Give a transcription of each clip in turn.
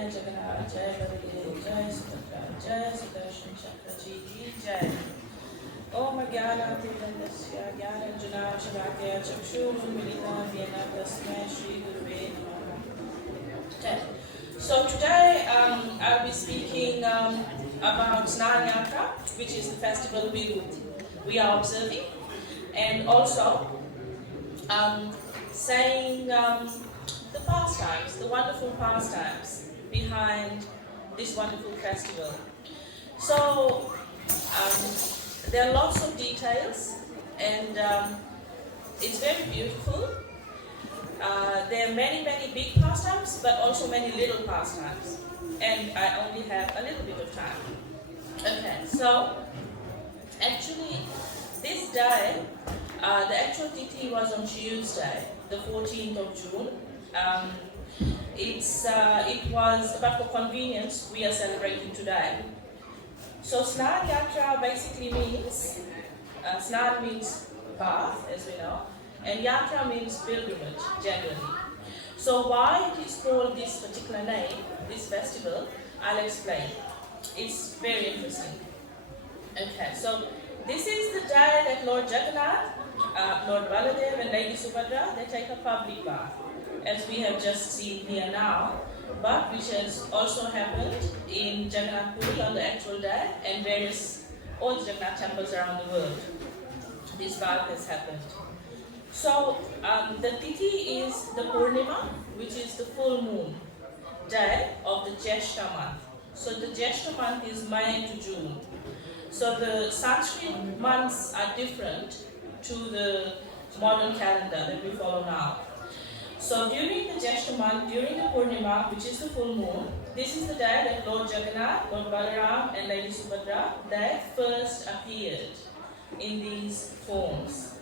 Jagannath, Jai Baladev, Jai Subhadra, Jai Sudarshan Chakra Ji Ki Jai. Om Jnanatimirandasya Jnananjana Shalakya Chakshurunmilitam Yena Tasmai Shri Guruve Namaha. Okay. So today I'll be speaking about Snana Yatra, which is the festival we are observing, and also saying the pastimes, the wonderful pastimes behind this wonderful festival. So there are lots of details, and it's very beautiful. There are many big pastimes, but also many little pastimes, and I only have a little bit of time. Okay, so actually this day, the actual tithi was on Tuesday, the 14th of June. It was, but for convenience, we are celebrating today. So Snana Yatra basically means, Snana means bath, as we know, and Yatra means pilgrimage, generally. So why it is called this particular name, this festival, I'll explain. It's very interesting. Okay, so this is the day that Lord Jagannath, Lord Baladev and Lady Subhadra, they take a public bath, as we have just seen here now, but which has also happened in Jagannath Puri on the actual day and all the Jagannath temples around the world. This bath has happened. So the tithi is the Purnima, which is the full moon day of the Jyeshta month. So the Jyeshta month is May to June. So the Sanskrit months are different to the modern calendar that we follow now. So during the Jyeshta month, during the Purnima, which is the full moon, this is the day that Lord Jagannath, Lord Balaram and Lady Subhadra, they first appeared in these forms.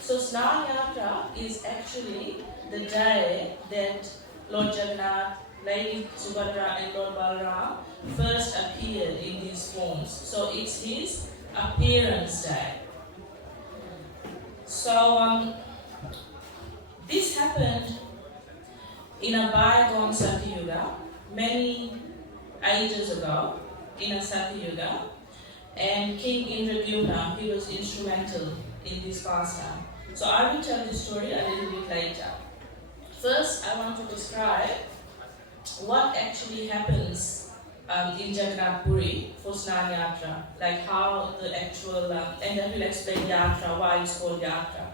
So Snana Yatra is actually the day that Lord Jagannath, Lady Subhadra and Lord Balaram first appeared in these forms. So it's his appearance day. So this happened in a bygone Satyuga, many ages ago, in a Satyuga, and King Indradyumna, he was instrumental in this pastime. So I will tell the story a little bit later. First, I want to describe what actually happens in Jagannath Puri for Snana Yatra, like how the actual, and then we'll explain Yatra, why it's called Yatra.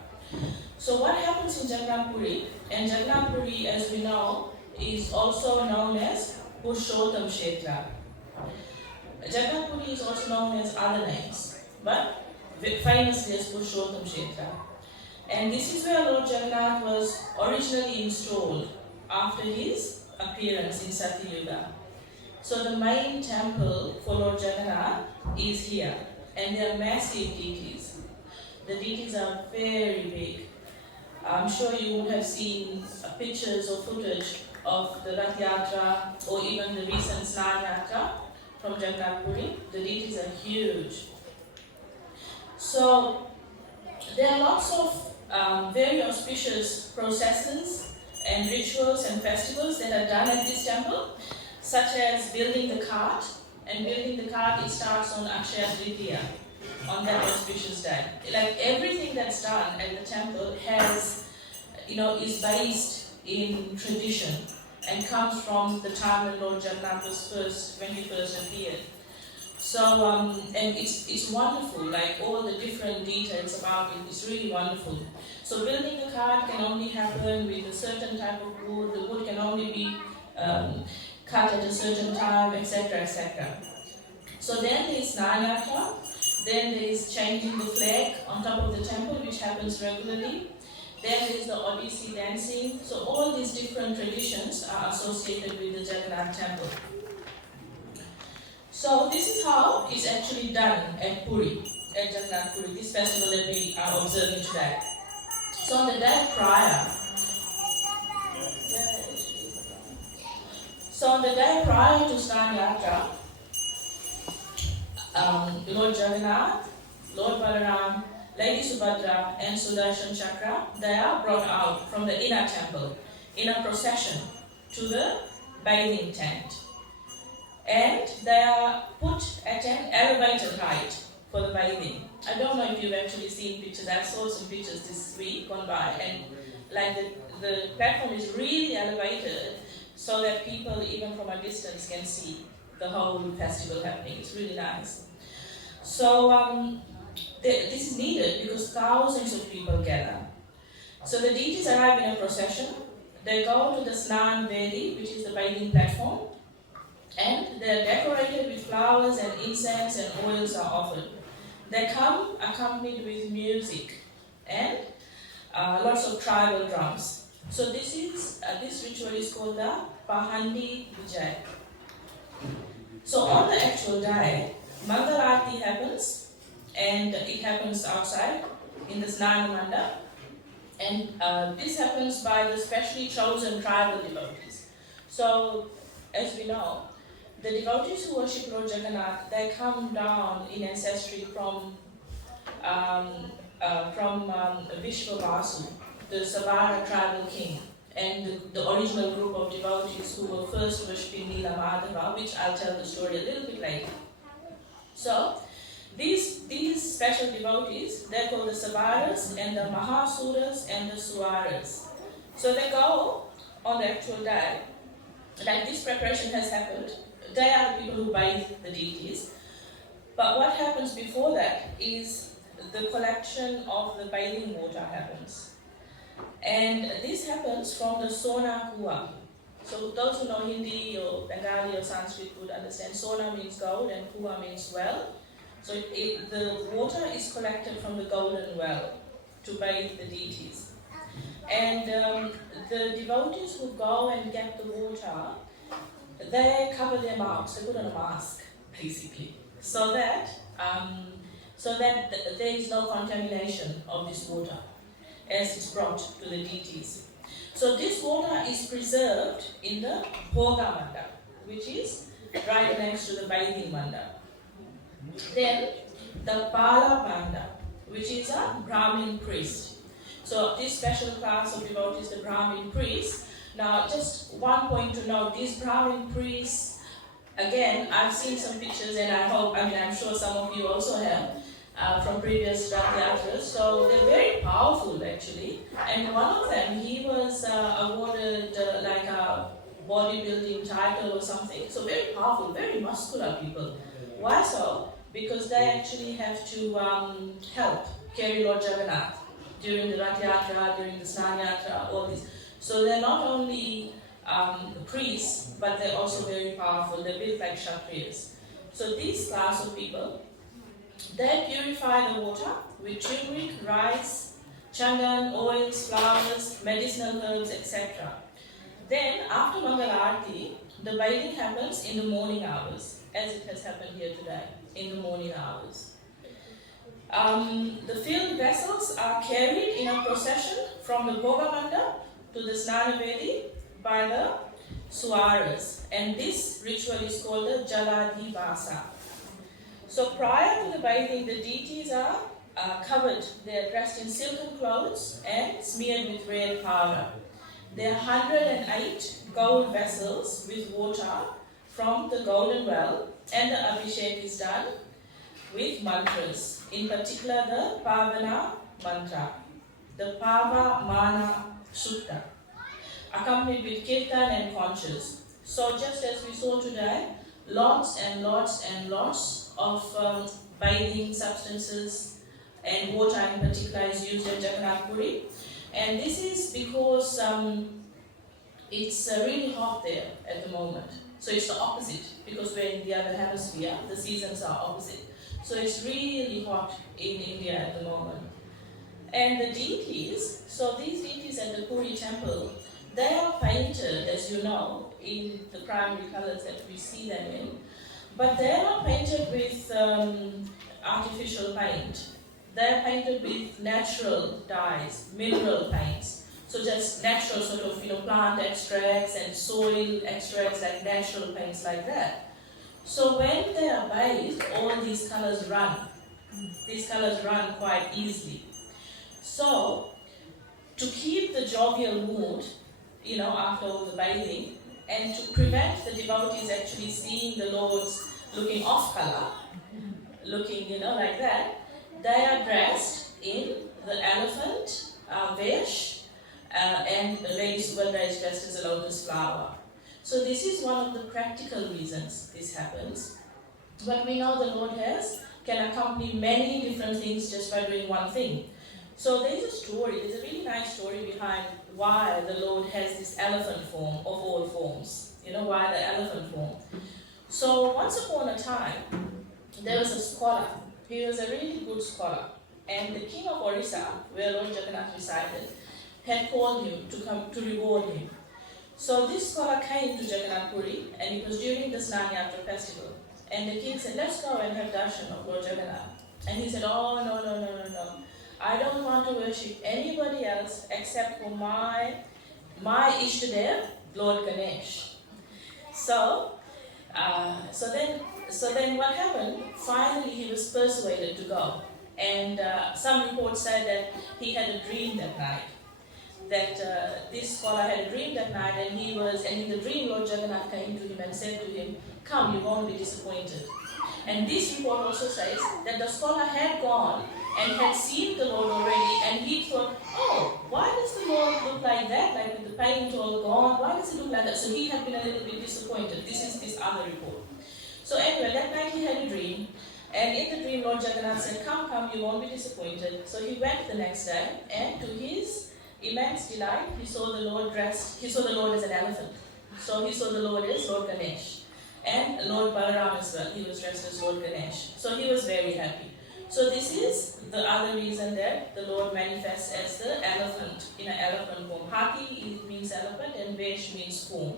So what happens in Jagannath Puri, and Jagannath Puri, as we know, is also known as Purushottam Kshetra. Jagannath Puri is also known as other names, but famously as Purushottam Kshetra. And this is where Lord Jagannath was originally installed after his appearance in Satyuga. So the main temple for Lord Jagannath is here, and they are massive deities. The deities are very big. I'm sure you would have seen pictures or footage of the Rath Yatra or even the recent Snana Yatra from Jagannath Puri. The deities are huge. So there are lots of very auspicious processions and rituals and festivals that are done at this temple, such as building the cart. And building the cart, it starts on Akshaya Tritiya, on that auspicious day. Like everything that's done at the temple has, is based in tradition and comes from the time when Lord Jagannath was when he first appeared. So, and it's wonderful, like all the different details about it, it's really wonderful. So building the cart can only happen with a certain type of wood, the wood can only be cut at a certain time, etc., etc. So then there is Snana Yatra, then there is changing the flag on top of the temple, which happens regularly. Then there is the Odissi dancing. So all these different traditions are associated with the Jagannath temple. So this is how it's actually done at Puri, at Jagannath Puri, this festival that we are observing today. So on the day prior, to Snana Yatra, Lord Jagannath, Lord Balaram, Lady Subhadra and Sudarshan Chakra, they are brought out from the inner temple in a procession to the bathing tent. And they are put at an elevated height for the bathing. I don't know if you've actually seen pictures. I saw some pictures this week gone by, and like the platform is really elevated so that people even from a distance can see the whole festival happening. It's really nice. So this is needed because thousands of people gather. So the deities arrive in a procession. They go to the Snana Yatra, which is the bathing platform, and they're decorated with flowers and incense and oils are offered. They come accompanied with music and lots of tribal drums. So this ritual is called the Pahandi Vijay. So on the actual day, Mangal Aarti happens, and it happens outside in the Snana Manda, and this happens by the specially chosen tribal devotees. So, as we know, the devotees who worship Lord Jagannath, they come down in ancestry from Vishwavasu, the Savara tribal king, and the original group of devotees who were first worshipping Nila Madhava, which I'll tell the story a little bit later. So, these special devotees, they're called the Savaras and the Mahasuras and the Suaras. So they go on the actual day, like this preparation has happened. They are the people who bathe the deities. But what happens before that is the collection of the bathing water happens. And this happens from the Sona Kua. So those who know Hindi or Bengali or Sanskrit would understand Sona means gold and Kua means well. So the water is collected from the golden well to bathe the deities. And the devotees who go and get the water, they cover their mouths, they put on a mask, basically, so that there is no contamination of this water as it's brought to the deities. So this water is preserved in the Bhoga Manda, which is right next to the bathing Manda. Then the Pala Manda, which is a Brahmin priest. So this special class of devotees, the Brahmin priests. Now, just one point to note: these Brahmin priests, again, I've seen some pictures, and I'm sure some of you also have from previous Rath Yatras. So they're very powerful, actually. And one of them, he was awarded like a bodybuilding title or something. So very powerful, very muscular people. Why so? Because they actually have to help carry Lord Jagannath during the Rath Yatra, during the Snana Yatra, all this. So they're not only priests, but they're also very powerful. They're built like Kshatriyas. So these class of people, they purify the water with turmeric, rice, chandan, oils, flowers, medicinal herbs, etc. Then, after Mangal Aarti, the bathing happens in the morning hours, as it has happened here today, in the morning hours. The filled vessels are carried in a procession from the Bhoga Manda to the Snana Yatra by the Suaras, and this ritual is called the Jaladhivasa. So prior to the bathing, the deities are covered. They are dressed in silken clothes and smeared with red powder. There are 108 gold vessels with water from the golden well, and the abhishek is done with mantras, in particular the Pavana mantra, the Pava Mana Sutta, accompanied with kirtan and conches. So just as we saw today, lots and lots and lots of bathing substances and water in particular is used at Jagannath Puri. And this is because it's really hot there at the moment. So it's the opposite, because we're in the other hemisphere, the seasons are opposite. So it's really hot in India at the moment. And the deities, so these deities at the Puri temple, they are painted, as you know, in the primary colors that we see them in. But they are not painted with artificial paint. They are painted with natural dyes, mineral paints. So just natural sort of, plant extracts and soil extracts, like natural paints like that. So when they are bathed, all these colors run. These colors run quite easily. So to keep the jovial mood, after all the bathing, and to prevent the devotees actually seeing the lords looking off color, looking, like that, they are dressed in the elephant vesh, and Lady Subhadra is dressed as a lotus flower. So this is one of the practical reasons this happens. But we know the Lord can accompany many different things just by doing one thing. So there's a really nice story behind why the Lord has this elephant form of all forms. Why the elephant form? So once upon a time, there was a scholar. He was a really good scholar. And the king of Orissa, where Lord Jagannath resided, had called him to come to reward him. So this scholar came to Jagannath Puri, and it was during the Snana Yatra Festival. And the king said, let's go and have darshan of Lord Jagannath. And he said, oh, no. I don't want to worship anybody else except for my Ishtadev, Lord Ganesh. So then what happened? Finally, he was persuaded to go. And some reports say that he had a dream that night. That this scholar had a dream that night, and in the dream, Lord Jagannath came to him and said to him, come, you won't be disappointed. And this report also says that the scholar had gone and had seen the Lord already, and he thought, oh, why does the Lord look like that, like with the paint all gone? Why does he look like that? So he had been a little bit disappointed. This is this other report. So anyway, that night he had a dream, and in the dream, Lord Jagannath said, come, you won't be disappointed. So he went the next day, and to his immense delight, he saw the Lord as an elephant. So he saw the Lord as Lord Ganesh. And Lord Balaram as well, he was dressed as Lord Ganesh. So he was very happy. So this is the other reason that the Lord manifests as the elephant, in an elephant form. Hati means elephant and Vesh means form.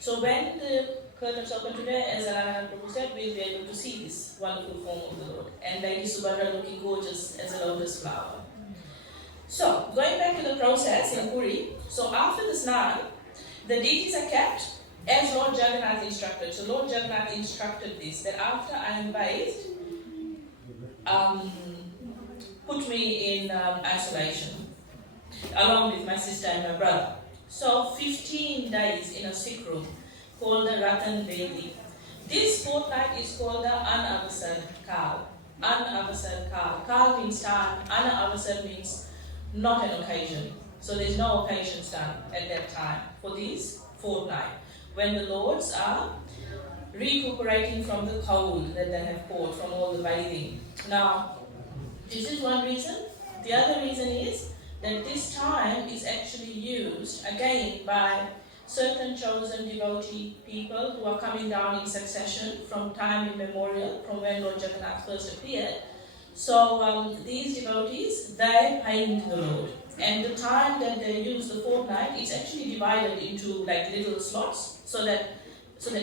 So when the curtains open today, as Alana Prabhu said, we'll be able to see this wonderful form of the Lord. And Lady Subhadra looking gorgeous as a lotus flower. So, going back to the process in Puri, so after the Snan, the deities are kept as Lord Jagannath instructed. So Lord Jagannath instructed this, that after I am bathed, put me in isolation, along with my sister and my brother. So 15 days in a sick room, called the Ratan Vedi. This fortnight is called the Anavasad Kal. Anavasad Kal. Kal means time, Anavasad means not an occasion. So there's no occasions done at that time for this fortnight, when the lords are recuperating from the cold that they have caught from all the bathing. Now, this is one reason. The other reason is that this time is actually used again by certain chosen devotee people who are coming down in succession from time immemorial, from when Lord Jagannath first appeared. So these devotees, they paint the Lord. And the time that they use the fortnight is actually divided into like little slots so that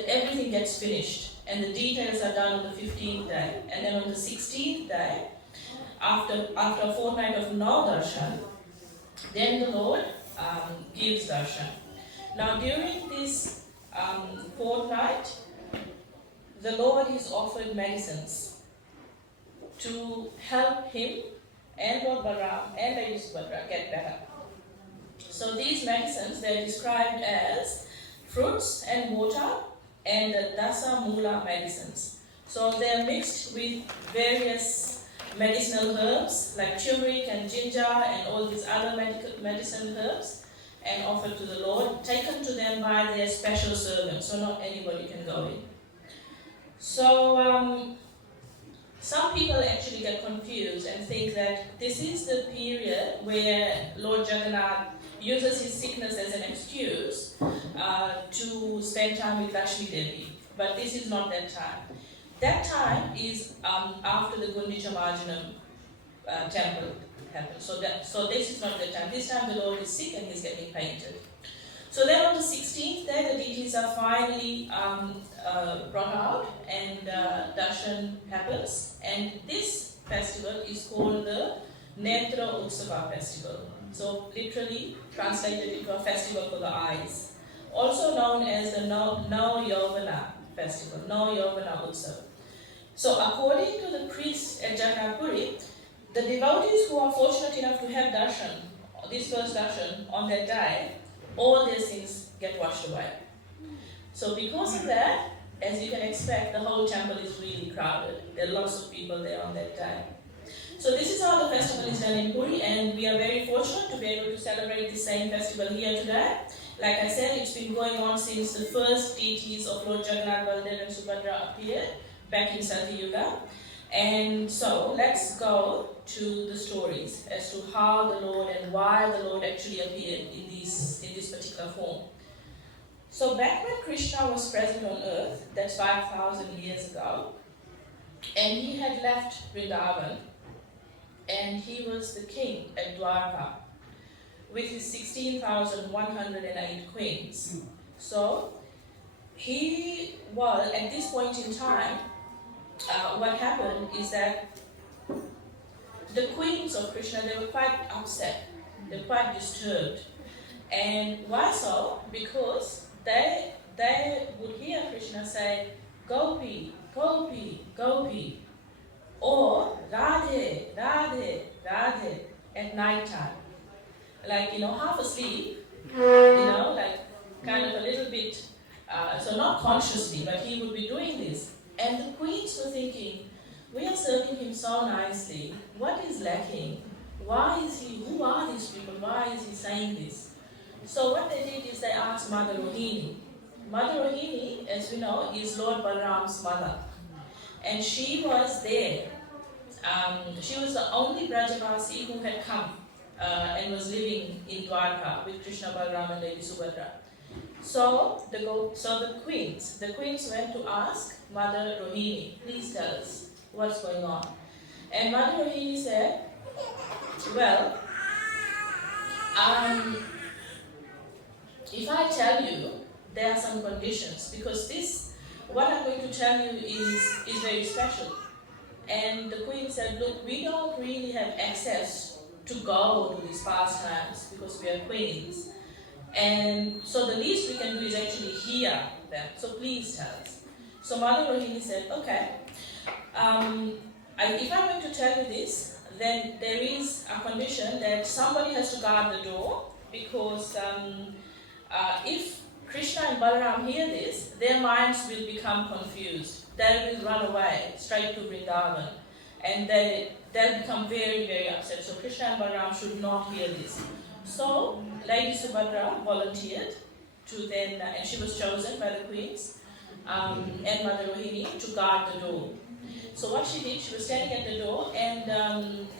everything gets finished. And the details are done on the 15th day. And then on the 16th day, after a fortnight of no darshan, then the Lord gives darshan. Now during this fortnight, the Lord is offered medicines to help him and Lord Balaram and Lady Subhadra get better. So these medicines, they're described as fruits and water and dasa mula medicines. So they're mixed with various medicinal herbs like turmeric and ginger and all these other medicinal herbs, and offered to the Lord, taken to them by their special servants, so not anybody can go in. So some people actually get confused and think that this is the period where Lord Jagannath uses his sickness as an excuse to spend time with Lakshmi Devi. But this is not that time. That time is after the Gundicha Marjanam temple happened. So this is not the time. This time the Lord is sick and he's getting painted. So then on the 16th day, the deities are finally brought out and darshan happens. And this festival is called the Netra Utsava festival. So literally translated into a festival for the eyes. Also known as the No Yovana festival, No Yovana Utsav. So according to the priests at Jagannath Puri, the devotees who are fortunate enough to have darshan, this first darshan on that day, all their sins get washed away. So because of that, as you can expect, the whole temple is really crowded. There are lots of people there on that time. So this is how the festival is done in Puri, and we are very fortunate to be able to celebrate the same festival here today. Like I said, it's been going on since the first deities of Lord Jagannath, Baldev and Subhadra appeared back in Satyuga. And so let's go to the stories as to how the Lord and why the Lord actually appeared in this particular form. So back when Krishna was present on earth, that's 5,000 years ago, and he had left Vrindavan, and he was the king at Dwarka with his 16,108 queens. So he was, at this point in time, what happened is that the queens of Krishna, they were quite upset, they were quite disturbed. And why so? Because they would hear Krishna say, Gopi, Gopi, Gopi, or Radhe, Radhe, Radhe at night time. Like, half asleep, like kind of a little bit, so not consciously, but he would be doing this. And the queens were thinking, we are serving him so nicely, what is lacking? Why is he, who are these people? Why is he saying this? So what they did is they asked Mother Rohini. Mother Rohini, as we know, is Lord Balaram's mother. And she was there. She was the only Brajavasi who had come and was living in Dwarka with Krishna, Balaram and Devi Subhadra. So the queens went to ask Mother Rohini, please tell us what's going on. And Mother Rohini said, well, if I tell you, there are some conditions, because what I'm going to tell you is very special. And the queen said, look, we don't really have access to go to these pastimes because we are queens. And so the least we can do is actually hear them. So please tell us. So Mother Rohini said, okay, if I'm going to tell you this, then there is a condition that somebody has to guard the door, because if Krishna and Balaram hear this, their minds will become confused. They will run away straight to Vrindavan, and they'll become very, very upset. So Krishna and Balaram should not hear this. So Lady Subhadra volunteered to then, and she was chosen by the queens and Mother Rohini to guard the door. So what she did, she was standing at the door, and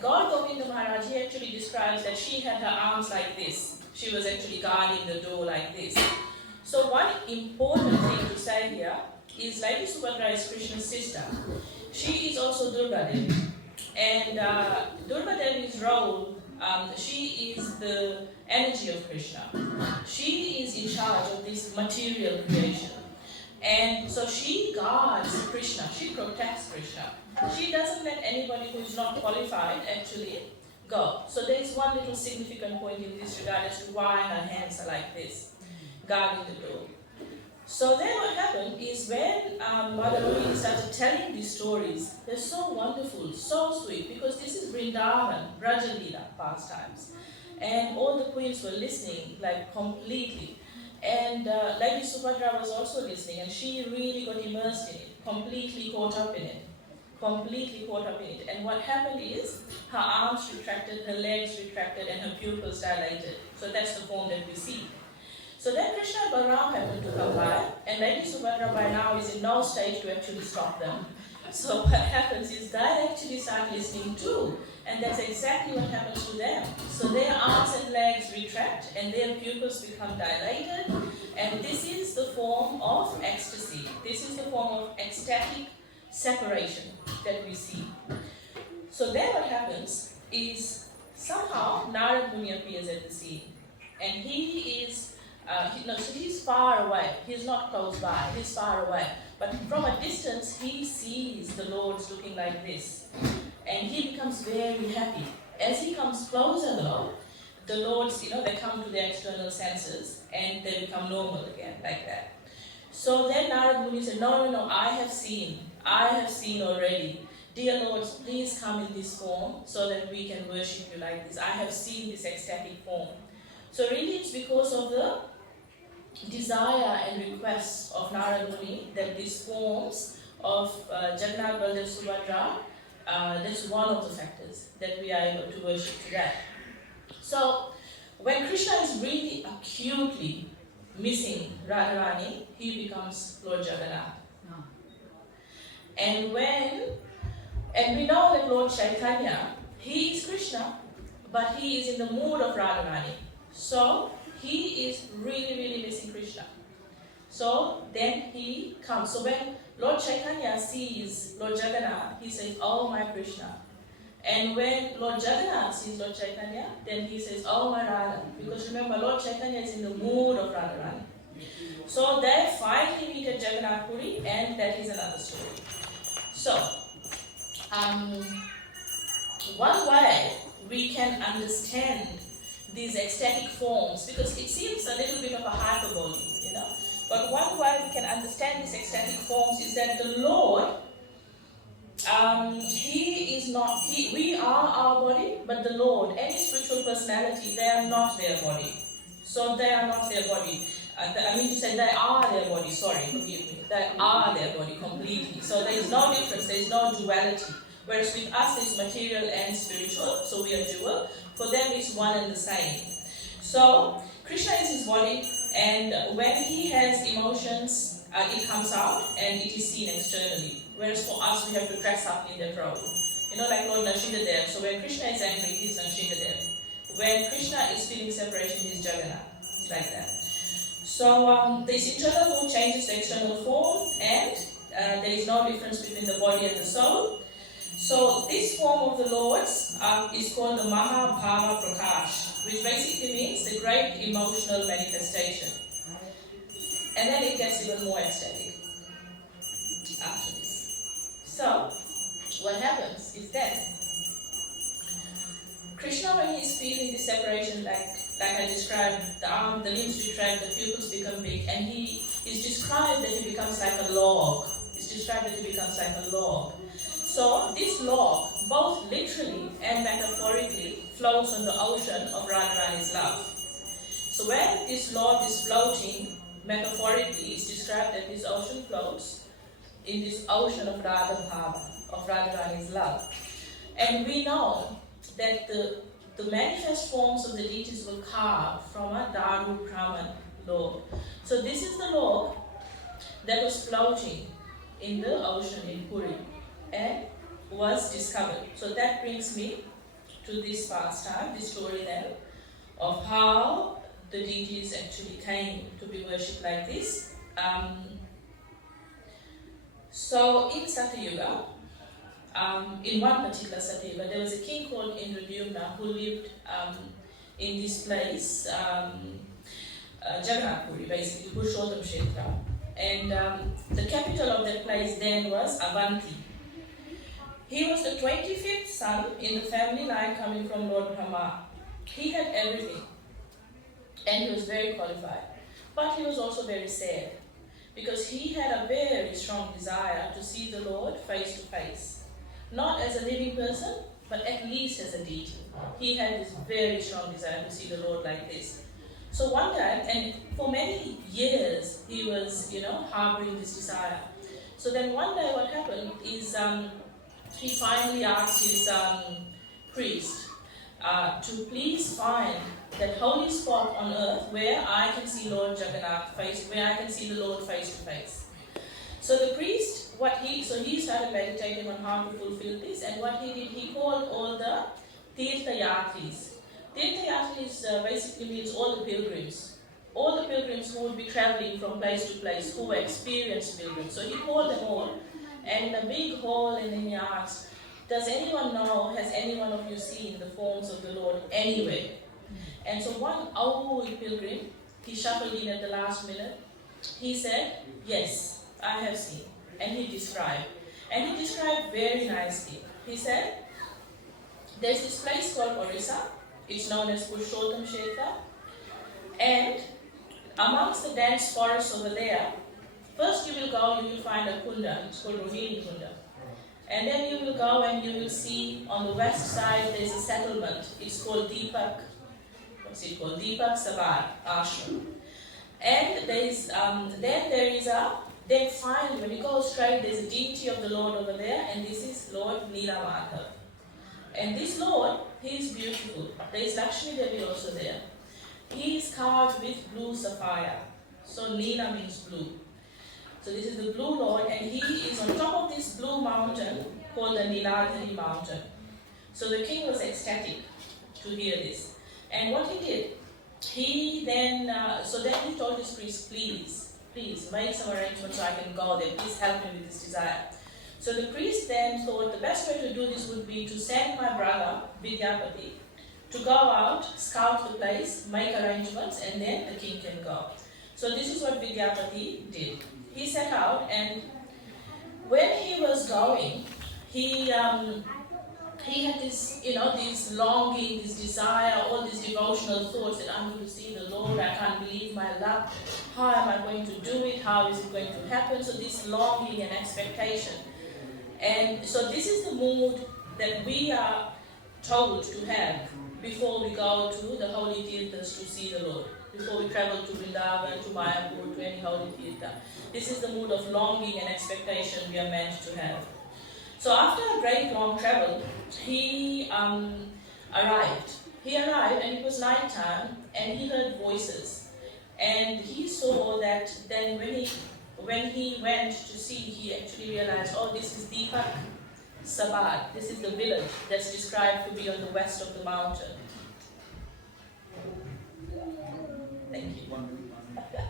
God Govinda Maharaj, he actually describes that she had her arms like this. She was actually guarding the door like this. So one important thing to say here is Lady Subhadra is Krishna's sister. She is also Durga Devi. And Durga Devi's role, she is the energy of Krishna. She is in charge of this material creation. And so she guards Krishna, she protects Krishna. She doesn't let anybody who is not qualified actually go. So there is one little significant point in this regard as to why her hands are like this, guarding the door. So then what happened is when Mother Rohini started telling these stories, they're so wonderful, so sweet, because this is Vrindavan, Brajalila pastimes. And all the queens were listening, like completely. And Lady Subhadra was also listening, and she really got immersed in it, completely caught up in it. And what happened is, her arms retracted, her legs retracted, and her pupils dilated. So that's the form that we see. So then Krishna and Balaram happened to come by, and Lady Subhadra by now is in no state to actually stop them. So what happens is they actually start listening too, and that's exactly what happens to them. So their arms and legs retract, and their pupils become dilated, and this is the form of ecstasy. This is the form of ecstatic separation that we see. So then what happens is somehow Narad Muni appears at the scene, and he is so he's far away. He's not close by. He's far away. But from a distance, he sees the Lord's looking like this, and he becomes very happy. As he comes closer, though, the Lord's, they come to their external senses, and they become normal again, like that. So then Narad Muni said, no, I have seen already. Dear Lords, please come in this form so that we can worship you like this. I have seen this ecstatic form. So really it's because of the desire and request of Narada Muni that these forms of Jagannath, Baldev, Subhadra, that's one of the factors that we are able to worship today. So, when Krishna is really acutely missing Radharani, he becomes Lord Jagannath. And we know that Lord Chaitanya, he is Krishna, but he is in the mood of Radharani. So, he is really missing Krishna. So, then he comes. So, when Lord Chaitanya sees Lord Jagannath, he says, "Oh my Krishna." And when Lord Jagannath sees Lord Chaitanya, then he says, "Oh my Radha." Because remember, Lord Chaitanya is in the mood of Radharani. So they finally meet at Jagannath Puri, and that is another story. So, one way we can understand these ecstatic forms, because it seems a little bit of a hyperbole, but one way we can understand these ecstatic forms is that the Lord, we are our body, but the Lord, any spiritual personality, they are not their body. So they are not their body. They are their body, sorry, forgive me. They are their body completely. So there is no difference, there is no duality. Whereas with us it's material and spiritual, so we are dual. For them it's one and the same. So Krishna is his body, and when he has emotions, it comes out and it is seen externally. Whereas for us, we have to dress up in that role. Like Lord Nashindadev. So when Krishna is angry, he's Nashindadev. When Krishna is feeling separation, he's Jagannath. It's like that. So this internal mood changes the external form, and there is no difference between the body and the soul. So this form of the Lord's is called the Mahabhava Prakash, which basically means the great emotional manifestation. And then it gets even more ecstatic after this. So, what happens is that Krishna, when he is feeling the separation, like I described, the arm, the limbs retract, the pupils become big, and he is described that he becomes like a log. It's described that he becomes like a log. So, this log, both literally and metaphorically, floats on the ocean of Radharani's love. So, when this log is floating, metaphorically, it's described that this ocean floats in this ocean of Radha Bhava, of Radharani's love. And we know that the manifest forms of the deities were carved from a Daru Brahman log. So this is the log that was floating in the ocean in Puri and was discovered. So that brings me to this pastime, this story then, of how the deities actually came to be worshipped like this. So in Satyuga, in one particular Satyuga, there was a king called Indradyumna who lived in this place, Jagannath Puri, basically, Purushottam Kshetra. And the capital of that place then was Avanti. He was the 25th son in the family line coming from Lord Brahma. He had everything, and he was very qualified. But he was also very sad, because he had a very strong desire to see the Lord face to face. Not as a living person, but at least as a deity. He had this very strong desire to see the Lord like this. So one time, and for many years, he was, harboring this desire. So then one day what happened is he finally asked his priest to please find that holy spot on earth where I can see Lord Jagannath where I can see the Lord face to face. So the priest, he started meditating on how to fulfill this, and what he did, he called all the Tirtha Yatris. Tirtha Yatris basically means all the pilgrims who would be traveling from place to place, who were experienced pilgrims. So he called them all, and in a big hall, and then he asked, has any one of you seen the forms of the Lord anywhere? And so one old pilgrim, he shuffled in at the last minute. He said, yes, I have seen. And he described. And he described very nicely. He said, there's this place called Orissa. It's known as Purushottam Kshetra. And amongst the dense forests over there, first you will find a kunda. It's called Rohini Kunda. And then you will go and you will see on the west side there's a settlement. It's called Deepak Sabar Ashram. And then finally, when you go straight, there's a deity of the Lord over there, and this is Lord Neelamata. And this Lord, he is beautiful. There is Lakshmi Devi also there. He is carved with blue sapphire. So Neela means blue. So this is the blue Lord, and he is on top of this blue mountain called the Niladhari mountain. So the king was ecstatic to hear this. And what he did, he then he told his priest, please make some arrangements so I can go there. Please help me with this desire. So the priest then thought the best way to do this would be to send my brother, Vidyapati, to go out, scout the place, make arrangements, and then the king can go. So this is what Vidyapati did. He set out, and when he was going, he had this, this longing, this desire, all these devotional thoughts that I'm going to see the Lord, I can't believe my luck, how am I going to do it, how is it going to happen? So this longing and expectation. And so this is the mood that we are told to have before we go to the holy tirthas to see the Lord, before we travel to Vrindavan, to Mayapur, to any holy tirtha. This is the mood of longing and expectation we are meant to have. So after a great long travel, he arrived. He arrived, and it was night time, and he heard voices. And he saw that then when he went to see, he actually realized, oh, this is Deepak Sabad. This is the village that's described to be on the west of the mountain. Thank you.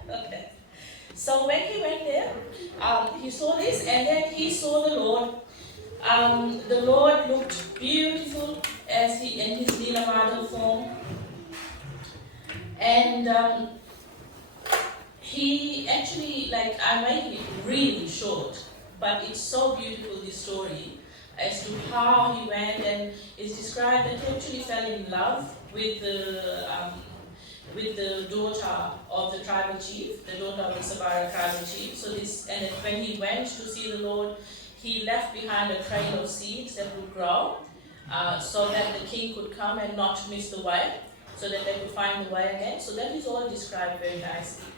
Okay. So when he went there, he saw this, and then he saw the Lord. The Lord looked beautiful as he in his Neelamada form, and he actually, I'm making it really short, but it's so beautiful, this story, as to how he went, and it's described that he actually fell in love with the daughter of the tribal chief, the daughter of the Sabara tribal chief. So and when he went to see the Lord, he left behind a trail of seeds that would grow, so that the king could come and not miss the way, so that they could find the way again. So that is all described very nicely.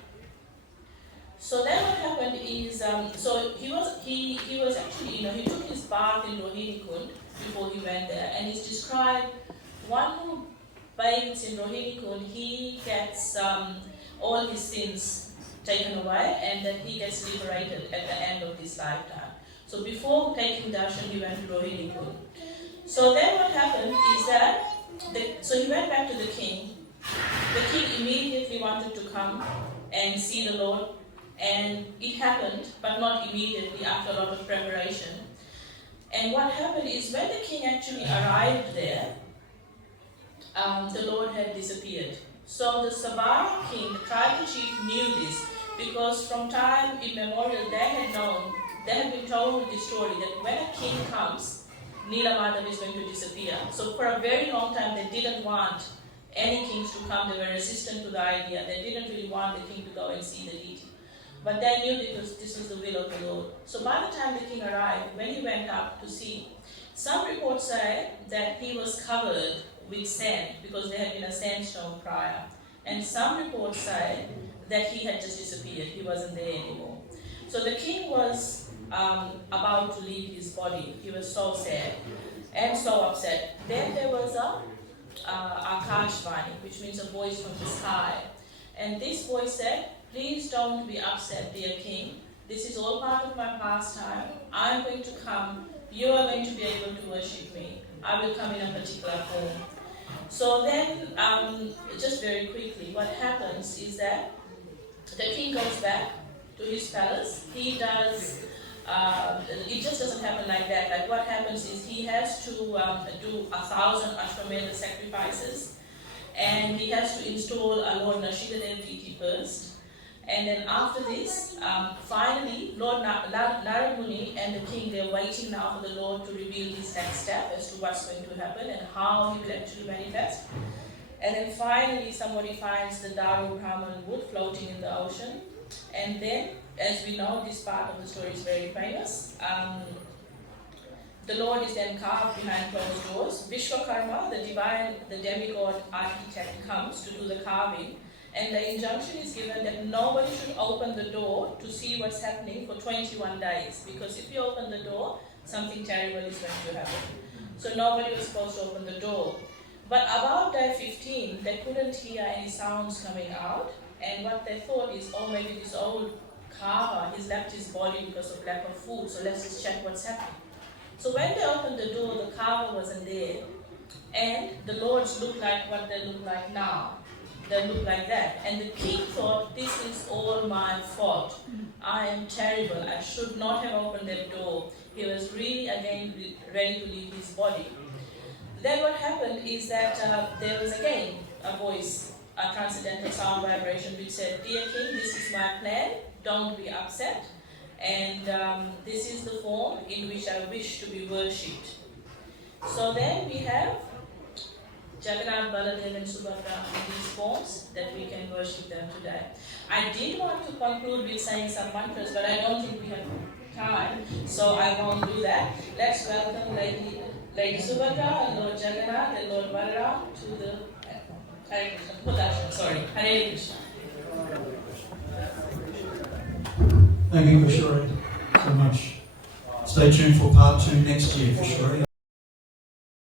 So then what happened is, so he was actually, he took his bath in Rohini Kund before he went there, and it's described, one who bathes in Rohini Kund, he gets all his sins taken away, and then he gets liberated at the end of this lifetime. So before taking darshan, he went to Rohini Kund. So then what happened is that, so he went back to the king. The king immediately wanted to come and see the Lord, and it happened, but not immediately, after a lot of preparation. And what happened is, when the king actually arrived there, the Lord had disappeared. So the Sabara king, the tribal chief, knew this, because from time immemorial they had been told this story that when a king comes, Neelamada is going to disappear. So for a very long time they didn't want any kings to come. They were resistant to the idea. They didn't really want the king to go and see the deity. But they knew this was the will of the Lord. So by the time the king arrived, when he went up to see, some reports say that he was covered with sand, because there had been a sandstone prior. And some reports say that he had just disappeared. He wasn't there anymore. So the king was about to leave his body. He was so sad and so upset. Then there was a Akashvani, which means a voice from the sky. And this voice said, "Please don't be upset, dear king. This is all part of my pastime. I'm going to come. You are going to be able to worship me. I will come in a particular form." So then, just very quickly, what happens is that the king goes back to his palace. He does, it just doesn't happen like that. Like, what happens is he has to do 1,000 Ashwamedha sacrifices, and he has to install a Lord Nashigadev deity first. And then after this, finally, Lord Narad Muni and the king, they're waiting now for the Lord to reveal his next step as to what's going to happen and how he will actually manifest. And then finally, somebody finds the Daru Brahman wood floating in the ocean. And then, as we know, this part of the story is very famous. The Lord is then carved behind closed doors. Vishwakarma, the demigod architect, comes to do the carving. And the injunction is given that nobody should open the door to see what's happening for 21 days. Because if you open the door, something terrible is going to happen. So nobody was supposed to open the door. But about day 15, they couldn't hear any sounds coming out. And what they thought is, oh, maybe this old carver, he's left his body because of lack of food, so let's just check what's happening. So when they opened the door, the carver wasn't there. And the lords looked like what they look like now. They look like that. And the king thought, this is all my fault. I am terrible. I should not have opened that door. He was really again ready to leave his body. Then what happened is that there was again a voice, a transcendental sound vibration which said, dear king, this is my plan. Don't be upset. And this is the form in which I wish to be worshipped. So then we have Jagannath, Baladev and Subhadra in these forms that we can worship them today. I did want to conclude with saying some mantras, but I don't think we have time, so I won't do that. Let's welcome Lady Subhadra and Lord Jagannath and Lord Balaram to the Hare Krishna. Hare Krishna. Thank you, Kishori, so much. Stay tuned for part 2 next year, Kishori.